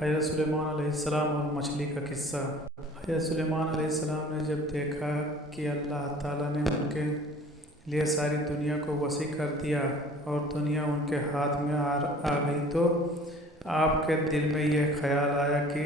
حضرت سلیمان علیہ السلام اور مچھلی کا قصہ۔ حضرت سلیمان علیہ السلام نے جب دیکھا کہ اللہ تعالیٰ نے ان کے لیے ساری دنیا کو وسیع کر دیا اور دنیا ان کے ہاتھ میں آ گئی، تو آپ کے دل میں یہ خیال آیا کہ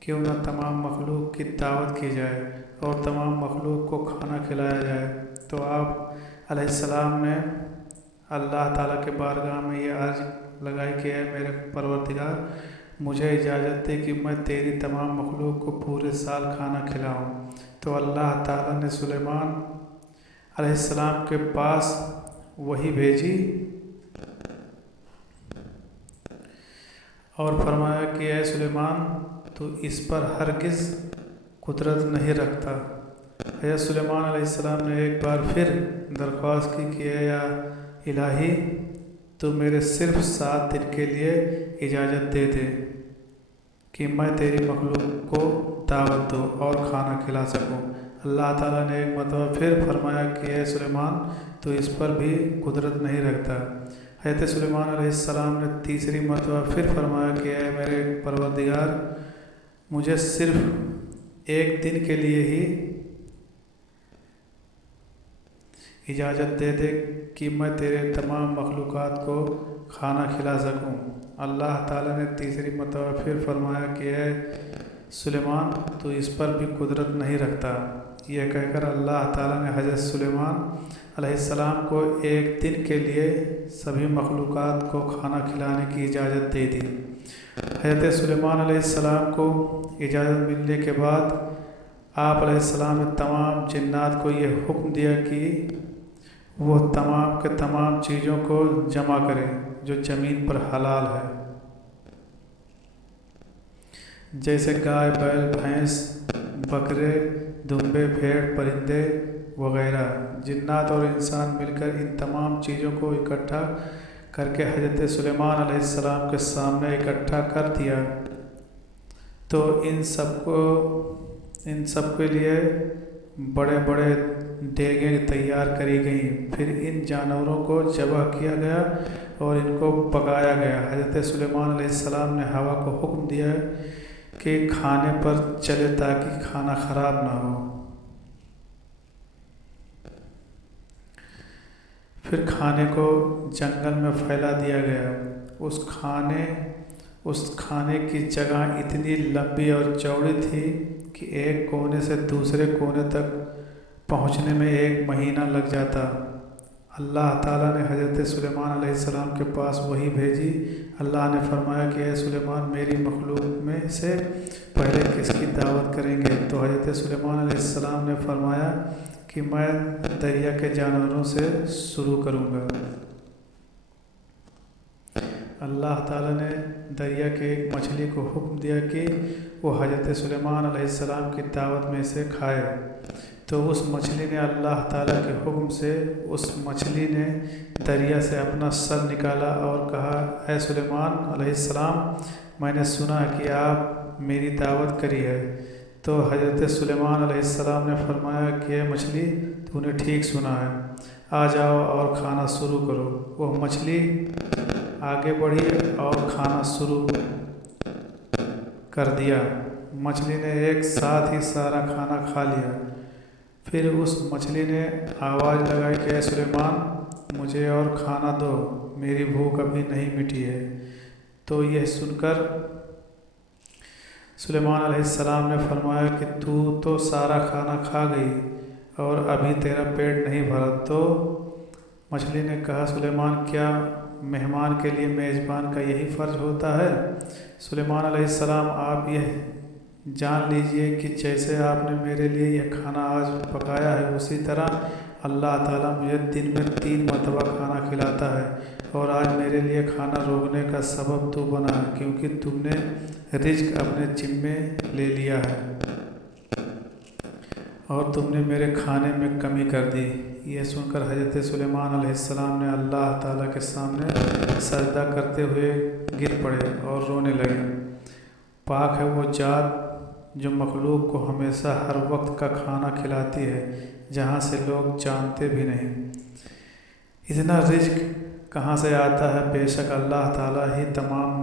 کیوں نہ تمام مخلوق کی دعوت کی جائے اور تمام مخلوق کو کھانا کھلایا جائے۔ تو آپ علیہ السلام نے اللہ تعالیٰ کے بارگاہ میں یہ عرض لگائی کہ اے میرے پروردگار، مجھے اجازت دے کہ میں تیری تمام مخلوق کو پورے سال کھانا کھلاؤں۔ تو اللہ تعالیٰ نے سلیمان علیہ السلام کے پاس وحی بھیجی اور فرمایا کہ اے سلیمان، تو اس پر ہرگز قدرت نہیں رکھتا۔ حضرت سلیمان علیہ السلام نے ایک بار پھر درخواست کی کہ اے الہی، تو میرے صرف 7 دن کے لیے اجازت دے دے کہ میں تیری مخلوق کو دعوت دوں اور کھانا کھلا سکوں۔ اللہ تعالیٰ نے ایک مرتبہ پھر فرمایا کہ اے سلیمان، تو اس پر بھی قدرت نہیں رکھتا۔ حضرت سلیمان علیہ السلام نے تیسری مرتبہ پھر فرمایا کہ اے میرے پروردگار، مجھے صرف 1 دن کے لیے ہی اجازت دے دے کہ میں تیرے تمام مخلوقات کو کھانا کھلا سکوں۔ اللہ تعالیٰ نے تیسری مرتبہ پھر فرمایا کہ اے سلیمان، تو اس پر بھی قدرت نہیں رکھتا۔ یہ کہہ کر اللہ تعالیٰ نے حضرت سلیمان علیہ السلام کو 1 دن کے لیے سبھی مخلوقات کو کھانا کھلانے کی اجازت دے دی۔ حضرت سلیمان علیہ السلام کو اجازت ملنے کے بعد آپ علیہ السلام نے تمام جنات کو یہ حکم دیا کہ وہ تمام کے تمام چیزوں کو جمع کریں جو زمین پر حلال ہے، جیسے گائے، بیل، بھینس، بکرے، دمبے، بھیڑ، پرندے وغیرہ۔ جنات اور انسان مل کر ان تمام چیزوں کو اکٹھا کر کے حضرت سلیمان علیہ السلام کے سامنے اکٹھا کر دیا۔ تو ان سب کے لیے بڑے بڑے دیگیں تیار کری گئیں، پھر ان جانوروں کو ذبح کیا گیا اور ان کو پکایا گیا۔ حضرت سلیمان علیہ السلام نے ہوا کو حکم دیا کہ کھانے پر چلے تاکہ کھانا خراب نہ ہو۔ پھر کھانے کو جنگل میں پھیلا دیا گیا۔ اس کھانے کی جگہ اتنی لمبی اور چوڑی تھی کہ ایک کونے سے دوسرے کونے تک پہنچنے میں 1 مہینہ لگ جاتا۔ اللہ تعالیٰ نے حضرت سلیمان علیہ السلام کے پاس وحی بھیجی۔ اللہ نے فرمایا کہ اے سلیمان، میری مخلوق میں سے پہلے کس کی دعوت کریں گے؟ تو حضرت سلیمان علیہ السلام نے فرمایا کہ میں دریا کے جانوروں سے شروع کروں گا۔ اللہ تعالیٰ نے دریا کے ایک مچھلی کو حکم دیا کہ وہ حضرت سلیمان علیہ السلام کی دعوت میں سے کھائے۔ تو اس مچھلی نے اللہ تعالیٰ کے حکم سے دریا سے اپنا سر نکالا اور کہا، اے سلیمان علیہ السلام، میں نے سنا کہ آپ میری دعوت کری ہے۔ تو حضرت سلیمان علیہ السلام نے فرمایا کہ اے مچھلی، تو نے ٹھیک سنا ہے، آ جاؤ اور کھانا شروع کرو۔ وہ مچھلی آگے بڑھی اور کھانا شروع کر دیا۔ مچھلی نے ایک ساتھ ہی سارا کھانا کھا لیا۔ پھر اس مچھلی نے آواز لگائی کہ اے سلیمان، مجھے اور کھانا دو، میری بھوک ابھی نہیں مٹی ہے۔ تو یہ سن کر سلیمان علیہ السلام نے فرمایا کہ تو سارا کھانا کھا گئی اور ابھی تیرا پیٹ نہیں بھرا۔ تو مچھلی نے کہا، سلیمان، کیا مہمان کے لیے میزبان کا یہی فرض ہوتا ہے؟ سلیمان علیہ السلام، آپ یہ جان لیجئے کہ جیسے آپ نے میرے لیے یہ کھانا آج پکایا ہے، اسی طرح اللہ تعالیٰ مجھے دن میں 3 مرتبہ کھانا کھلاتا ہے، اور آج میرے لیے کھانا روکنے کا سبب تو بنا ہے، کیونکہ تم نے رزق اپنے ذمے لے لیا ہے اور تم نے میرے کھانے میں کمی کر دی۔ یہ سن کر حضرت سلیمان علیہ السلام نے اللہ تعالیٰ کے سامنے سجدہ کرتے ہوئے گر پڑے اور رونے لگے۔ پاک ہے وہ ذات جو مخلوق کو ہمیشہ ہر وقت کا کھانا کھلاتی ہے، جہاں سے لوگ جانتے بھی نہیں۔ اتنا رزق کہاں سے آتا ہے؟ بے شک اللہ تعالیٰ ہی تمام